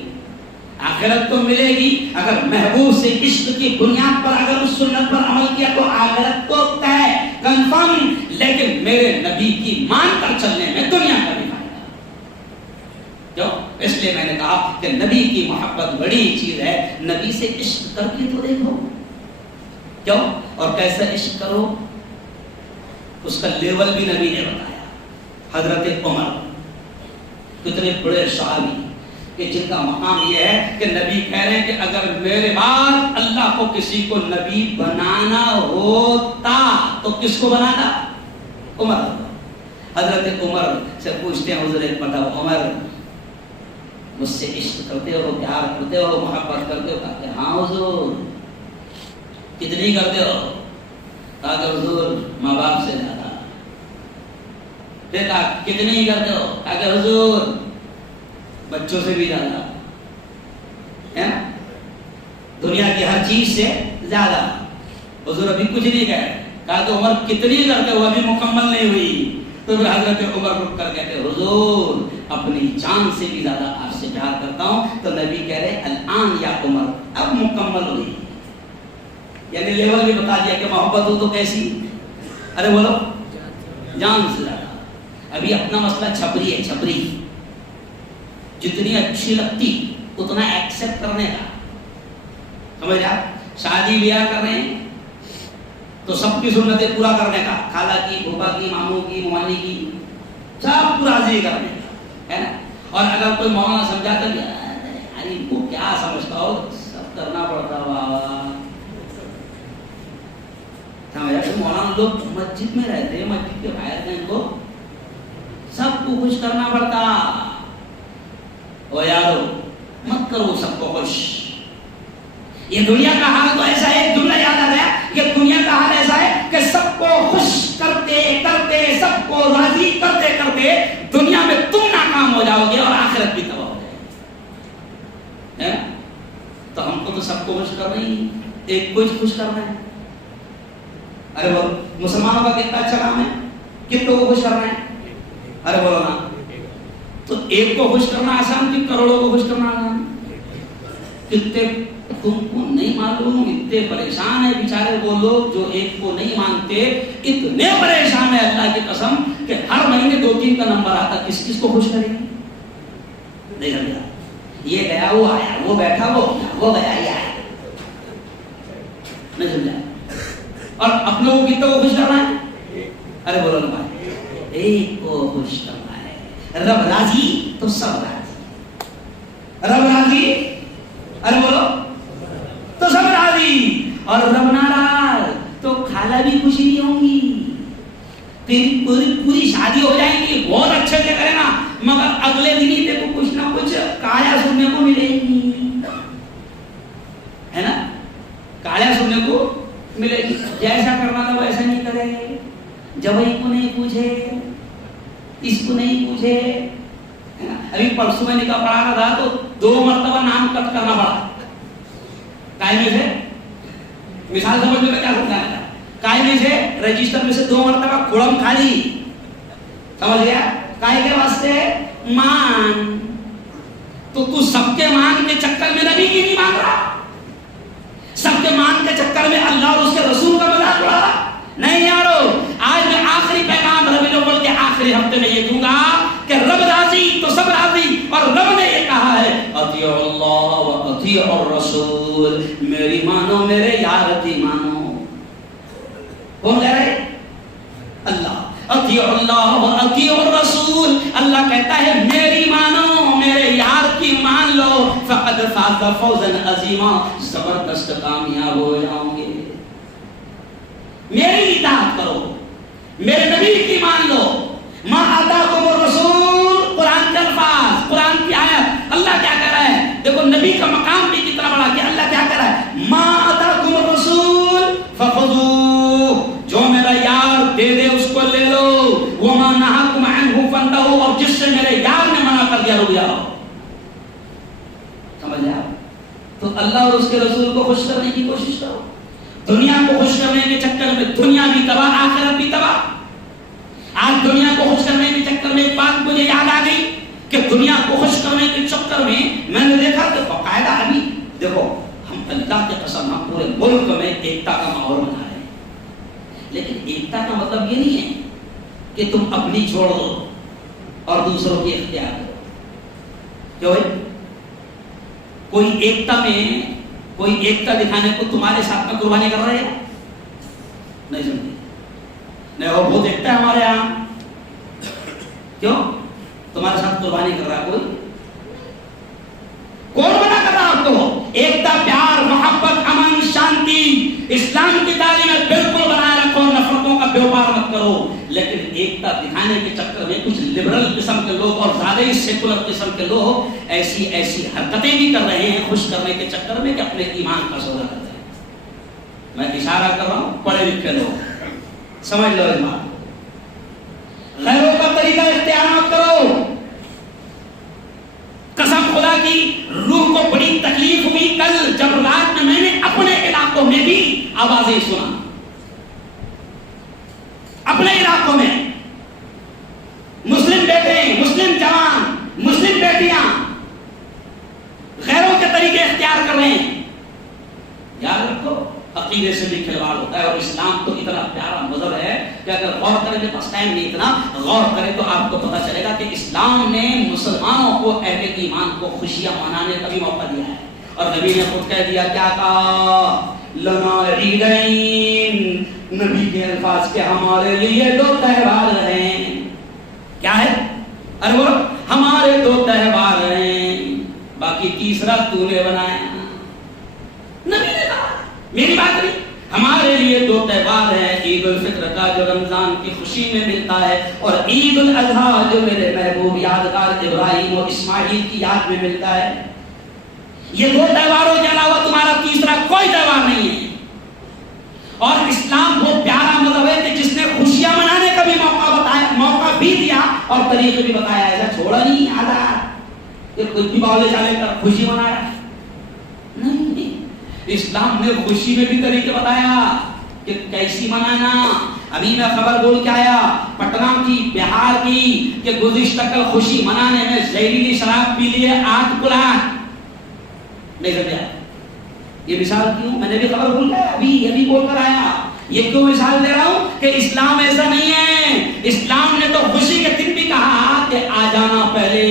آخرت تو ملے گی. اگر محبوب سے عشق کی بنیاد پر اگر اس سنت پر عمل کیا تو آخرت تو طے کنفرم, لیکن میرے نبی کی مان کر چلنے میں دنیا کا بھی فائدہ. کیوں؟ اس لیے میں نے کہا کہ نبی کی محبت بڑی چیز ہے, نبی سے عشق کر کے تو دیکھو. کیوں اور کیسا عشق کرو, اس کا لیول بھی نبی نے بتایا. حضرت عمر کتنے بڑے صحابی کہ جن کا مقام یہ ہے کہ نبی کہہ رہے ہیں کہ اگر میرے بعد اللہ کو کسی کو نبی بنانا ہوتا تو کس کو بنانا؟ عمر. حضرت عمر سے پوچھتے ہیں حضور ایک بتاؤ عمر مجھ سے عشق کرتے ہو, پیار کرتے ہو, محبت کرتے ہو؟ کہتے ہاں حضور. کتنی کرتے ہو؟ کہا کہ حضور ماں باپ سے زیادہ. پھر کہا کتنی کرتے ہو؟ کہا کہ حضور بچوں سے بھی زیادہ, ہے نا, دنیا کی ہر چیز سے زیادہ. حضور ابھی کچھ نہیں کہہ. کہا کہ عمر کتنی کرتے ہو؟ ابھی مکمل نہیں ہوئی. تو پھر حضرت عمر رک کر کہتے حضور اپنی جان سے بھی زیادہ آپ سے پیار کرتا ہوں. تو نبی کہہ رہے الان یا عمر اب مکمل ہوئی, یعنی لیول بھی بتا دیا کہ محبت ہو تو کیسی, ارے بولو جان سے زیادہ. ابھی اپنا مسئلہ چھپری ہے, چھپری جتنی اچھی لگتی اتنا ایکسپٹ کرنے کا. سمجھ آپ, شادی بیاہ کر رہے ہیں تو سب کی سنتیں پورا کرنے کا, خالہ کی, پھوپھا کی, ماموں کی, ممانی کی, سب کو راضی کرنے کا, ہے نا. اور اگر کوئی مولانا سمجھاتا کہ ارے وہ کیا سمجھتا ہو, سب کرنا پڑتا ہوا. مولانا لوگ مسجد میں رہتے ہیں, مسجد کے باہر ان کو سب کو خوش کرنا پڑتا. او یارو مت کرو سب کو خوش. یہ دنیا کا حال تو ایسا ہے, جملہ یاد آ گیا, یہ دنیا کا حال ایسا ہے کہ سب کو خوش کرتے کرتے, سب کو راضی کرتے کرتے دنیا میں تم ناکام ہو جاؤ گے اور آخرت بھی تباہ ہو جائے گی. تو ہم کو تو سب کو خوش کرنا ہی, ایک کو خوش کرنا ہے. ارے بولو مسلمانوں کا کتنا اچھا کام ہے, کتنوں کو خوش کرنا ہے, ارے بولو نا. تو ایک کو خوش کرنا آسان کہ کروڑوں کو خوش کرنا آسان؟ کتنے تم کو نہیں معلوم, اتنے پریشان ہیں بیچارے وہ لوگ جو ایک کو نہیں مانتے, اتنے پریشان ہیں اللہ کی قسم کہ ہر مہینے 2-3 کا نمبر آتا, کس کس کو خوش کریں گے؟ نہیں سمجھا, یہ گیا وہ آیا, وہ بیٹھا وہ گیا یہ آیا, نہیں سمجھا. اور اپنے کو کتنے کو خوش کرنا ہے؟ ارے بولو نا بھائی, ایک کو خوش کرنا ہے. رب راضی تو سب راضی, رب راضی ارے بولو تو سب راضی, اور رب ناراض تو خالہ بھی خوشی نہیں ہوں گی. پوری شادی ہو جائے گی, بہت اچھے سے کرے نا, مگر اگلے دن ہی دیکھو کچھ نہ کچھ کایا سننے کو ملے گی, ہے نا, کایا سننے کو ملے گی. جیسا کرنا تھا ویسا نہیں کرے, جوائی کو نہیں پوچھے, اس کو نہیں پوچھے. ابھی پرسوں میں نکاح پڑھا تھا تو 2 مرتبہ نام کٹ کرنا پڑا. قائمے سے مثال سمجھ میں کیا سمجھانا تھا, قائمے سے رجسٹر میں سے 2 مرتبہ کھڑم خالی, سمجھ گیا, کائے کے واسطے مان. تو سب کے مان کے چکر میں نبی کی نہیں مان رہا, سب کے مان کے چکر میں اللہ اور اس کے رسول کا مذاق اڑا رہا. نہیں یارو, آج میں آخری پیغام ربیع الاول کے آخری ہفتے میں یہ دوں گا کہ رب راضی تو سب راضی, اور رب نے یہ کہا ہے اطیعوا اللہ و اطیعوا الرسول, میری مانو میرے یار کی مانو. کون کہہ رہے؟ اللہ. اطیعوا اللہ و اطیعوا الرسول, اللہ کہتا ہے میری مانو, میرے یار کی مان لو. فقط فقد فاز فوزا عظیما، زبردست کامیاب ہو جاؤ گے۔ میری اطاعت کرو، میرے نبی کی مان لو۔ ما آتاکم الرسول، قرآن کے الفاظ، قرآن کی آیت، اللہ کیا کہہ رہا ہے؟ دیکھو نبی کا مقام بھی کتنا بڑا کہ اللہ کیا کہہ رہا ہے؟ ما آتاکم الرسول فخذوہ، جو میرا یار دے دے اس کو لے لو، وما نہاکم عنہ فانتہوا، اور جس سے میرے یار نے منع کر دیا رک جاؤ۔ سمجھ لیا؟ تو اللہ اور اس کے رسول کو خوش کرنے کی کوشش کرو۔ دنیا کو خوش کرنے کے چکر میں دنیا بھی تباہ، آخرت بھی تباہ۔ آج دنیا کو خوش کرنے کے چکر میں ایک بات مجھے یاد آ گئی کہ دنیا کو خوش کرنے کے چکر میں نے دیکھا کہ باقاعدہ ابھی دیکھو ہم اللہ کی قسم ہم پورے ملک میں ایکتا کا ماحول بنا رہے ہیں، لیکن ایکتا کا مطلب یہ نہیں ہے کہ تم اپنی چھوڑ دو اور دوسروں کی اختیار کرو۔ کیوں بھائی؟ کوئی ایکتا دکھانے کو تمہارے ساتھ میں قربانی کر رہے ہیں؟ نہیں سمجھے؟ نہیں، وہ بہت ایکتا ہے ہمارے یہاں، کیوں تمہارے ساتھ قربانی کر رہا ہے؟ کون منع کر رہا آپ کو؟ ایکتا، پیار، محبت، امن، شانتی، اسلام کی تعلیمیں بالکل بنائے رکھو، نفرتوں کا بیوپار مت کرو۔ لیکن ایکتا دکھانے کے چکر میں کچھ لبرل قسم کے لوگ اور زیادہ ہی سیکولر قسم کے لوگ ایسی حرکتیں بھی کر رہے ہیں خوش کرنے کے چکر میں کہ اپنے ایمان کا سودا کرتے ہیں۔ میں اشارہ کر رہا ہوں پڑھے لکھے لوگ، سمجھ لو اس بات۔ غیروں کا طریقہ اختیار مت کرو۔ قسم خدا کی، روح کو بڑی تکلیف ہوئی کل جب رات میں نے اپنے علاقوں میں بھی آوازیں سنا، اپنے علاقوں میں مسلم بیٹے، مسلم جوان، مسلم بیٹیاں غیروں کے طریقے اختیار کر رہے ہیں۔ یاد رکھو عقیدے سے بھی کھلواڑ ہوتا ہے، اور اسلام تو اتنا پیارا مذہب ہے کہ اگر غور کریں، میرے پاس ٹائم نہیں اتنا، غور کریں تو آپ کو پتہ چلے گا کہ اسلام نے مسلمانوں کو اہل ایمان کو خوشیاں منانے کا بھی موقع دیا ہے۔ اور نبی نے خود کہہ دیا، کیا کہا؟ لنا عیدین، نبی کے الفاظ کے ہمارے لیے دو تہوار ہیں۔ کیا ہے؟ ارے وہ ہمارے دو تہوار ہیں، باقی تیسرا تو نے بنایا۔ نبی نے کہا، میری بات نہیں، ہمارے لیے دو تہوار ہیں، عید الفطر کا جو رمضان کی خوشی میں ملتا ہے، اور عید الاضحیٰ جو میرے محبوب یادگار ابراہیم اور اسماعیل کی یاد میں ملتا ہے۔ یہ دو تہواروں کے علاوہ تمہارا تیسرا کوئی تہوار نہیں ہے۔ اور اسلام وہ پیارا مذہب ہے کہ جس نے خوشیاں منانے کا بھی موقع بھی دیا اور طریقے بھی بتایا۔ ایسا چھوڑا نہیں آدھا کہ کچھ بھی باولے چالے کر خوشی منایا، نہیں، اسلام نے خوشی میں بھی طریقے بتایا کہ کیسی منانا۔ ابھی میں خبر بول کے آیا پٹنہ کی، بہار کی، کہ گزشتہ کل خوشی منانے میں زہریلی شراب پی لیے 8 کلاٹ۔ نہیں سمجھا؟ یہ مثال کیوں؟ میں نے بھی خبر بھول گیا، ابھی بول کر آیا۔ یہ کیوں مثال دے رہا ہوں کہ اسلام ایسا نہیں ہے۔ اسلام نے تو خوشی کے دن بھی کہا کہ آ جانا، پہلے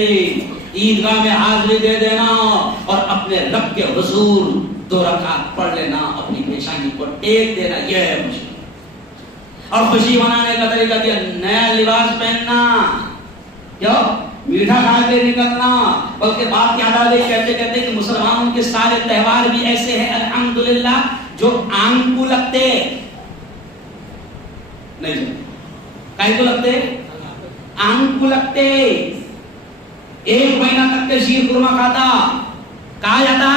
عیدگاہ میں حاضری دے دینا اور اپنے رب کے حضور 2 رکعت پڑھ لینا، اپنی پیشانی کو ٹیک دینا، یہ ہے خوشی۔ اور خوشی منانے کا طریقہ دیا، نیا لباس پہننا، کیوں؟ میٹھا کھا کے نکلنا۔ بلکہ بات یاد آ گئی کہتے کہتے کہ مسلمانوں کے سارے تہوار بھی ایسے ہیں الحمدللہ جو آنکھ کو لگتے نہیں، کہیں کو لگتے، آنکھ کو لگتے۔ 1 مہینہ تک کے شیر خورما کھاتا، کہا جاتا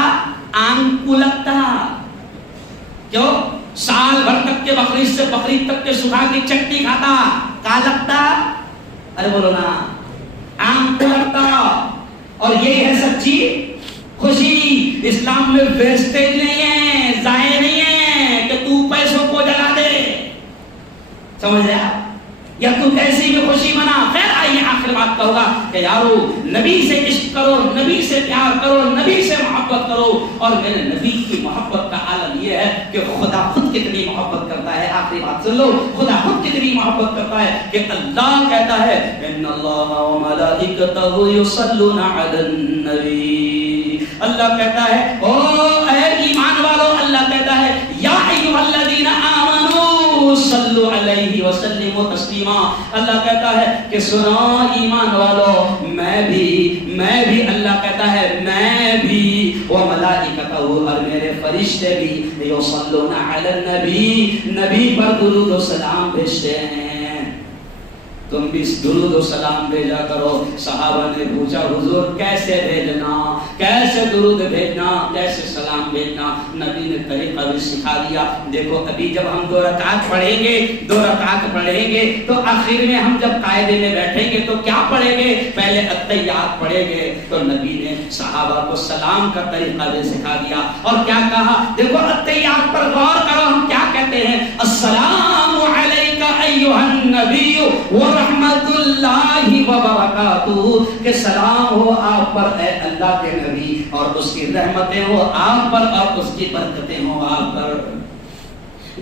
آنکھ کو لگتا، کیوں؟ سال بھر تک کے بقرعید سے بقرعید تک کے سکھا کی چٹنی کھاتا، کہا لگتا؟ ارے بولو نا، آنکھ کو لگتا۔ اور یہی ہے سچی خوشی۔ اسلام میں ویسٹیج نہیں ہے، ضائع نہیں ہے کہ تو پیسوں کو جلا دے، سمجھ رہے آپ؟ یا تو کیسی بھی خوشی منا۔ خیر آئیے آخر بات کہوں گا کہ یارو نبی سے عشق کرو، نبی سے پیار کرو، نبی سے محبت کرو۔ اور میرے نبی کی محبت کا عالم یہ ہے کہ خدا خود کتنی محبت کرتا ہے۔ آخری بات سن لو، خدا خود کتنی محبت کرتا ہے کہ اللہ کہتا ہے ان اللہ وملائکتہ یصلون علی النبی۔ اللہ کہتا ہے او اے ایمان والو، اللہ کہتا ہے یا ایھا الذین آمنوا صلو علیہ وسلم تسلیما۔ اللہ کہتا ہے کہ سنو ایمان والو، میں بھی اللہ کہتا ہے میں بھی وملائکتہ اور میرے فرشتے بھی یصلون علی النبی نبی پر درود و سلام بھیجتے ہیں. تم بھی درود و سلام بھیجا کرو. صحابہ نے پوچھا حضور کیسے بھیجنا, کیسے درود بھیجنا, کیسے سلام بھیجنا؟ نبی نے طریقہ بھی سکھا دیا. دیکھو ابھی جب ہم 2 رکعت پڑھیں گے تو آخر میں ہم جب قاعدے میں بیٹھیں گے تو کیا پڑھیں گے؟ پہلے التحیات پڑھیں گے. تو نبی نے صحابہ کو سلام کا طریقہ بھی سکھا دیا. اور کیا کہا؟ دیکھو التحیات پر غور کرو, ہم کیا کہتے ہیں؟ السلام علیکہ ایھا النبی ورحمۃ اللہ وبرکاتہ, کہ سلام ہو آپ پر اے اللہ کے نبی, اور اس کی رحمتیں ہو آپ پر اور اس کی برکتیں ہو آپ پر.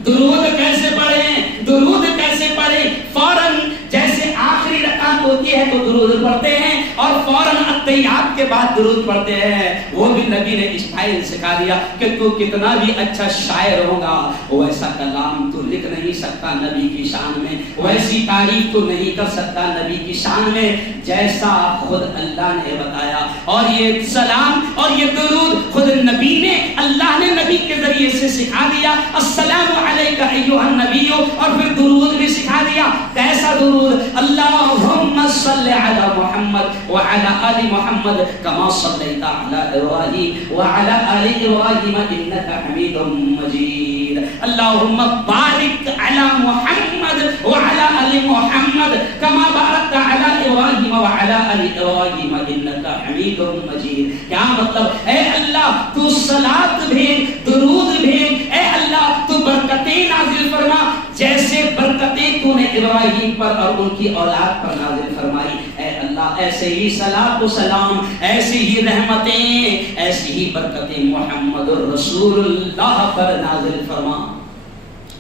درود کیسے پڑھیں؟ درود کیسے پڑھیں؟ فوراً جیسے آخری رکعت ہوتی ہے تو درود پڑھتے ہیں, اور فوراً التحیات کے بعد درود پڑھتے ہیں. وہ بھی نبی نے اسٹائل سکھا دیا کہ تو کتنا بھی اچھا شاعر ہوگا, ویسا کلام تو لکھ نہیں سکتا نبی کی شان میں, ویسی تعریف تو نہیں کر سکتا نبی کی شان میں جیسا خود اللہ نے بتایا. اور یہ سلام اور یہ درود خود نبی نے, اللہ نے نبی کے ذریعے سے سکھا دیا. السلام علیکہ ایھا النبی, اور پھر درود بھی سکھا دیا. کیسا درود؟ اللہم صلی علی محمد وعلی آل محمد کما صلیت علی ابراہیم وعلی آل ابراہیم انک حمید مجید. اللہم بارک علی محمد وعلی آل محمد کما بارکت علی ابراہیم وعلی آل ابراہیم انک حمید مجید. کیا مطلب؟ اے اللہ تو صلاۃ بھیج, درود بھیج, اے اللہ تو برکتیں نازل فرما جیسے برکتیں تو نے ابراہیم پر اور ان کی اولاد پر نازل فرمائی. اے اللہ ایسے ہی صلاۃ و سلام, ایسی ہی رحمتیں, ایسی ہی برکتیں محمد الرسول اللہ پر نازل فرما.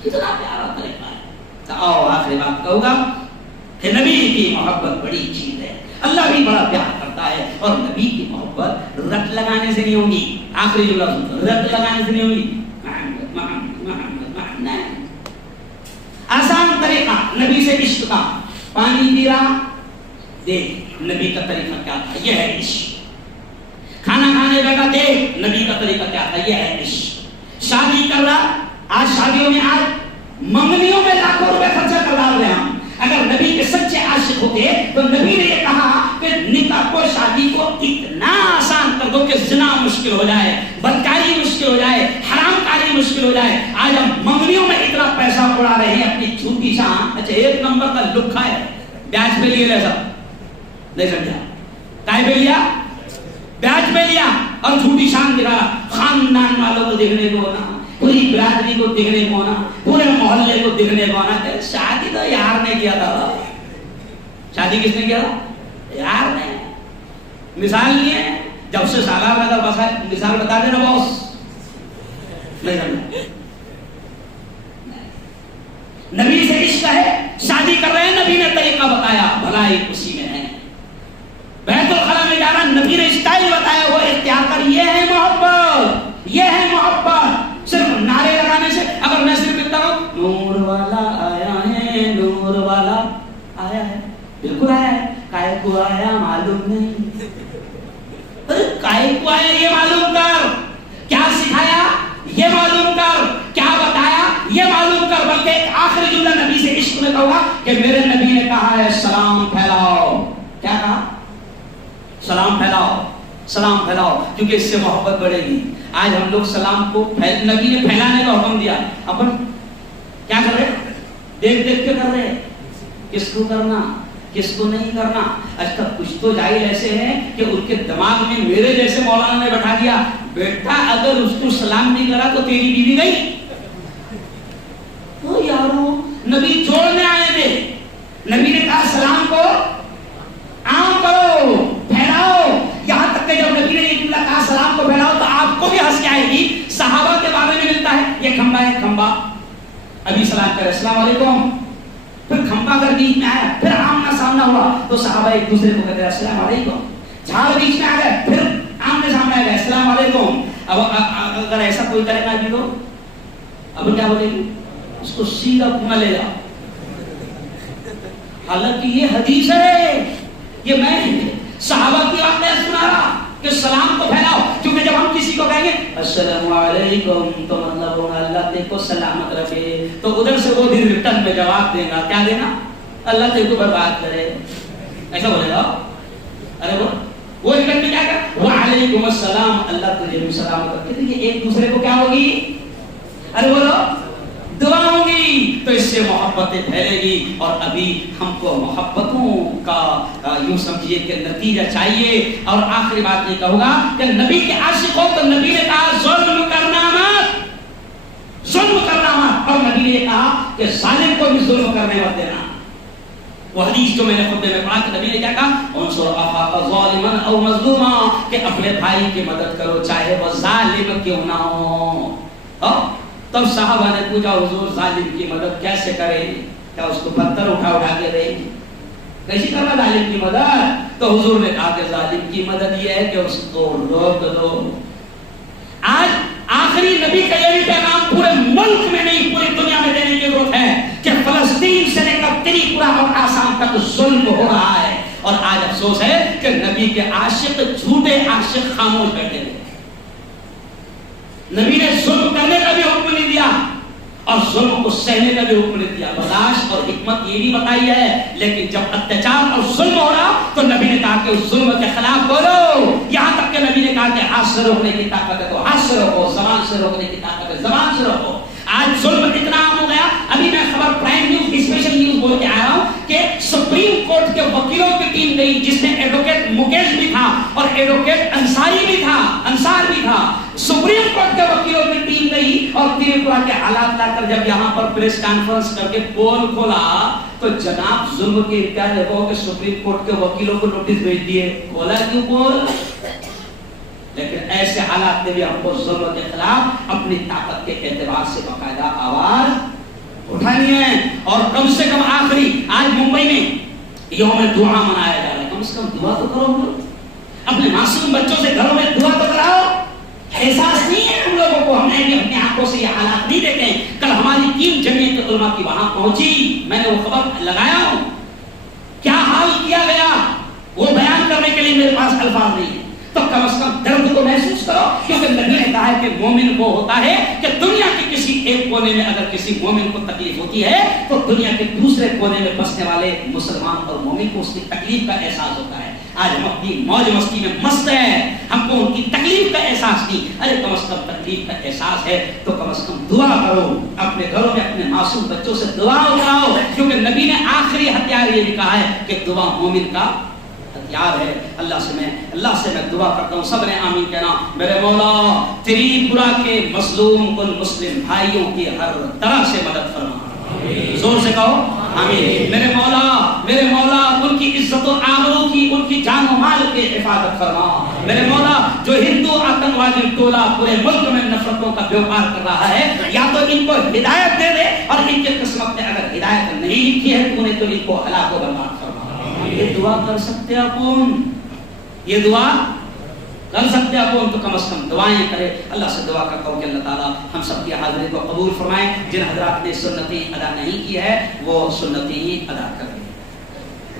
کتنا پیارا طریقہ ہے. آؤ آخری بات کہوں گا کہ نبی کی محبت بڑی چیز ہے. اللہ بھی بڑا پیار کرتا ہے, اور نبی کی محبت رٹ لگانے سے نہیں ہوگی. آخری جملہ رٹ لگانے سے نہیں ہوگی. آسان طریقہ نبی سے عشق کا. پانی پی رہا, دیکھ نبی کا طریقہ کیا تھا, یہ ہے عشق. کھانا کھانے بیٹھا, دیکھ نبی کا طریقہ کیا تھا, یہ ہے عشق. شادی کر رہا, آج شادیوں میں آج منگنیوں میں لاکھوں روپے خرچہ کر رہے ہیں ہم. اگر نبی کے سچے عاشق ہوتے تو نبی نے یہ کہا کہ نکاح کو, شادی کو اتنا آسان کر دو کہ زنا مشکل ہو جائے, بدکاری مشکل ہو جائے, حرام کاری مشکل ہو جائے. آج ہم منگنیوں میں اتنا پیسہ اڑا رہے ہیں اپنی چھوٹی شان. اچھا 1 نمبر کا لکھا ہے, بیاج پہ لیے ایسا نہیں سمجھا, کائے پہ لیا؟ بیاج پہ لیا, اور جھوٹی شان دکھا. خاندان والوں کو دیکھنے کو ہونا, پوری برادری کو دیکھنے کو ہونا, پورے محلے کو دیکھنے کو ہونا. شادی تو یار نے کیا تھا. شادی کس نے کیا تھا؟ یار نے. مثال نہیں ہے, جب سے سالار لگا بس مثال بتا دے نا باس. نہیں سمجھا؟ نبی سے عشق ہے, شادی کر رہے ہیں, نبی نے طریقہ بتایا, بھلائی اسی میں ہے. بیت الخلا میں جا رہا, نبی نے اسٹائل بتایا, وہ اختیار کر. یہ ہے محبت, یہ ہے محبت. صرف نعرے لگانے سے, اگر میں صرف اتنا ہوں نور والا آیا ہے, نور والا آیا ہے, بالکل آیا ہے, کائے کو آیا معلوم نہیں. کائے کو آیا یہ معلوم کر, کیا سکھایا یہ معلوم کر, کیا بتایا یہ معلوم کر. بلکہ ایک آخری جملہ نبی سے عشق میں کہا کہ میرے نبی نے کہا ہے سلام پھیلاؤ. کیا کہا؟ سلام پھیلاؤ, سلام پھیلاؤ, کیونکہ اس سے محبت بڑھے گی. آج ہم لوگ سلام کو نبی نے پھیلانے کا حکم دیا, اپن کیا کر رہے, دیکھ دیکھ کے کر رہے. کس کو کرنا, کس کو نہیں کرنا. اچھا کچھ تو جاہل ایسے ہیں کہ ان کے دماغ میں میرے جیسے مولانا نے بٹھا دیا, بیٹا اگر اس کو سلام نہیں کرا تو تیری بیوی گئی. تو یارو نبی چھوڑنے آئے تھے, نبی نے کہا سلام کو عام کرو, پھیلاؤ. یہاں تک کہ جب نبی نے یہ جملہ کہا سلام کو پھیلاؤ تو آپ کو بھی ہنسی آئے گی. صحابہ کے بارے میں ملتا ہے, یہ کھمبا ہے, کھمبا ابھی سلام کرے السلام علیکم, پھر کھمبا اگر بیچ میں آیا, پھر آمنا سامنا ہوا تو صحابہ ایک دوسرے کو کہتے ہیں السلام علیکم. جھاڑ بیچ میں آ گئے, پھر آمنے سامنے آ گئے السلام علیکم. اب اگر ایسا کوئی کرے گا بھی تو اب کیا بولے گی, اس کو سیدھا نہ لے جاؤ. حالانکہ یہ حدیث ہے, یہ میں صحابہ کی واقعہ سنا رہا. کہ سلام کو پھیلاؤ، کیونکہ جب ہم کسی کو کہیں گے السلام علیکم تو مطلب ہوگا اللہ تیرے کو سلامت رکھے، تو ادھر سے وہ بھی ریٹرن میں جواب دے گا، کیا دینا؟ اللہ تیرے کو برباد کرے، ایسا بولے گا؟ ارے وہ ریٹرن میں کیا کہا؟ وعلیکم السلام، اللہ تجھے بھی سلامت رکھے۔ دیکھیں ایک دوسرے کو کیا ہوگی؟ ارے بولو دعا ہوگی، تو اس سے محبتیں پھیلے گی۔ اور ابھی ہم کو محبتوں کا یوں سمجھیے کہ نتیجہ چاہیے۔ اور آخری بات یہ کہوں گا کہ نبی کے عاشق ہو تو نبی نے کہا ظلم کرنا مت، ظلم کرنا مت، اور نبی نے کہا کہ ظالم کو بھی ظلم کرنے مت دینا۔ وہ حدیث جو میں نے خطبے میں پڑھا کہ نبی نے کیا کہا؟ انصر اخاک ظالما او مظلوما، کہ اپنے بھائی کی مدد کرو چاہے وہ ظالم کیوں نہ ہو۔ تب صحابہ نے پوچھا حضور ظالم کی مدد کیسے کریں؟ کیا اس کو پتھر اٹھا کے دیں؟ کیسی کرنا ظالم کی مدد؟ تو حضور نے کہا کہ ظالم کی مدد یہ ہے کہ اس کو روک دو۔ آج آخری نبی کا یہ پیغام پورے ملک میں نہیں پوری دنیا میں دینے کی ضرورت ہے کہ فلسطین سے لے کر تریپورہ اور آسام تک ظلم ہو رہا ہے، اور آج افسوس ہے کہ نبی کے عاشق جھوٹے عاشق خاموش بیٹھے ہیں۔ نبی نے ظلم کرنے کا بھی حکم نہیں دیا اور ظلم کو سہنے کا بھی حکم نہیں دیا، برداشت اور حکمت یہ بھی بتائی ہے، لیکن جب اتیاچار اور ظلم ہو رہا تو نبی نے کہا کہ اس ظلم کے خلاف بولو، یہاں تک کہ نبی نے کہا کہ ہاتھ سے روکنے کی طاقت ہے تو ہاتھ سے روکو، زبان سے روکنے کی طاقت ہے زبان سے روکو۔ آج ظلم اتنا عام ہو گیا، ابھی میں خبر پرائم نیوز اسپیشل نیوز بول کے آیا ہوں کہ سپریم کورٹ کے وکیلوں کی ٹیم گئی جس میں ایڈوکیٹ مکیش بھی تھا اور ایڈوکیٹ انصار بھی تھا، سپریم کورٹ کے وکیلوں کی ٹیم گئی اور تریپورہ کے حالات لا کر جب یہاں پر پریس کانفرنس کر کے پول کھولا تو جناب ظلم کی کیا دیکھو کہ سپریم کورٹ کے وکیلوں کو نوٹس بھیج دیے، کھولا کیوں پول؟ لیکن ایسے حالات میں بھی ہم کو ظلم کے خلاف اپنی طاقت کے اعتبار سے باقاعدہ آواز اٹھانی ہے۔ اور کم سے کم آخری آج ممبئی میں یوم دعا منایا جا رہا ہے، کم سے کم دعا تو کرو، ہم لوگ اپنے معصوم بچوں سے گھروں میں دعا تو کراؤ۔ احساس نہیں ہے ہم لوگوں کو، ہم نے بھی اپنی آنکھوں سے یہ حالات نہیں دیکھے۔ کل ہماری ٹیم جمعیت علماء کی وہاں پہنچی، میں نے وہ خبر لگایا ہوں، کیا حال کیا گیا وہ بیان کرنے کے لیے میرے پاس الفاظ نہیں ہے، تو کم از کم درد کو محسوس کرو، کیونکہ نبی نے کہا ہے کہ مومن وہ ہوتا ہے کہ دنیا کے کسی ایک کونے میں اگر کسی مومن کو تکلیف ہوتی ہے تو دنیا کے دوسرے کونے میں بسنے والے مسلمان اور مومن کو اس کی تکلیف کا احساس ہوتا ہے۔ آج ہم اپنی موج مستی میں مست ہیں، ہم کو ان کی تکلیف کا احساس نہیں۔ ارے کم از کم تکلیف کا احساس ہے تو کم از کم دعا کرو، اپنے گھروں میں اپنے معصوم بچوں سے دعا اٹھاؤ، کیونکہ نبی نے آخری ہتھیار یہ بھی کہا ہے کہ دعا مومن کا ہتھیار ہے۔ اللہ سے میں دعا کرتا ہوں، سب نے آمین کہنا۔ میرے مولا تریپورہ کے مظلوم ان مسلم بھائیوں کی ہر طرح سے مدد فرما، زور سے کہو آمین۔ میرے مولا ان کی عزت و آبرو کی، ان کی جان و مال کی حفاظت فرما۔ میرے مولا جو ہندو آتنکوادی ٹولہ پورے ملک میں نفرتوں کا بیوپار کر رہا ہے، یا تو ان کو ہدایت دے دے، اور ان کے قسمت میں اگر ہدایت نہیں لکھی ہے تو انہیں تو ان کو ہلاک و برباد فرما۔ یہ دعا کر سکتے ہیں اپن، یہ دعا کر سکتے ہیں اپن، تو کم از کم دعائیں کرے۔ اللہ سے دعا کرتا ہوں کہ اللہ تعالیٰ ہم سب کی حاضری کو قبول فرمائے۔ جن حضرات نے سنتیں ادا نہیں کی ہے وہ سنتیں ہی ادا کر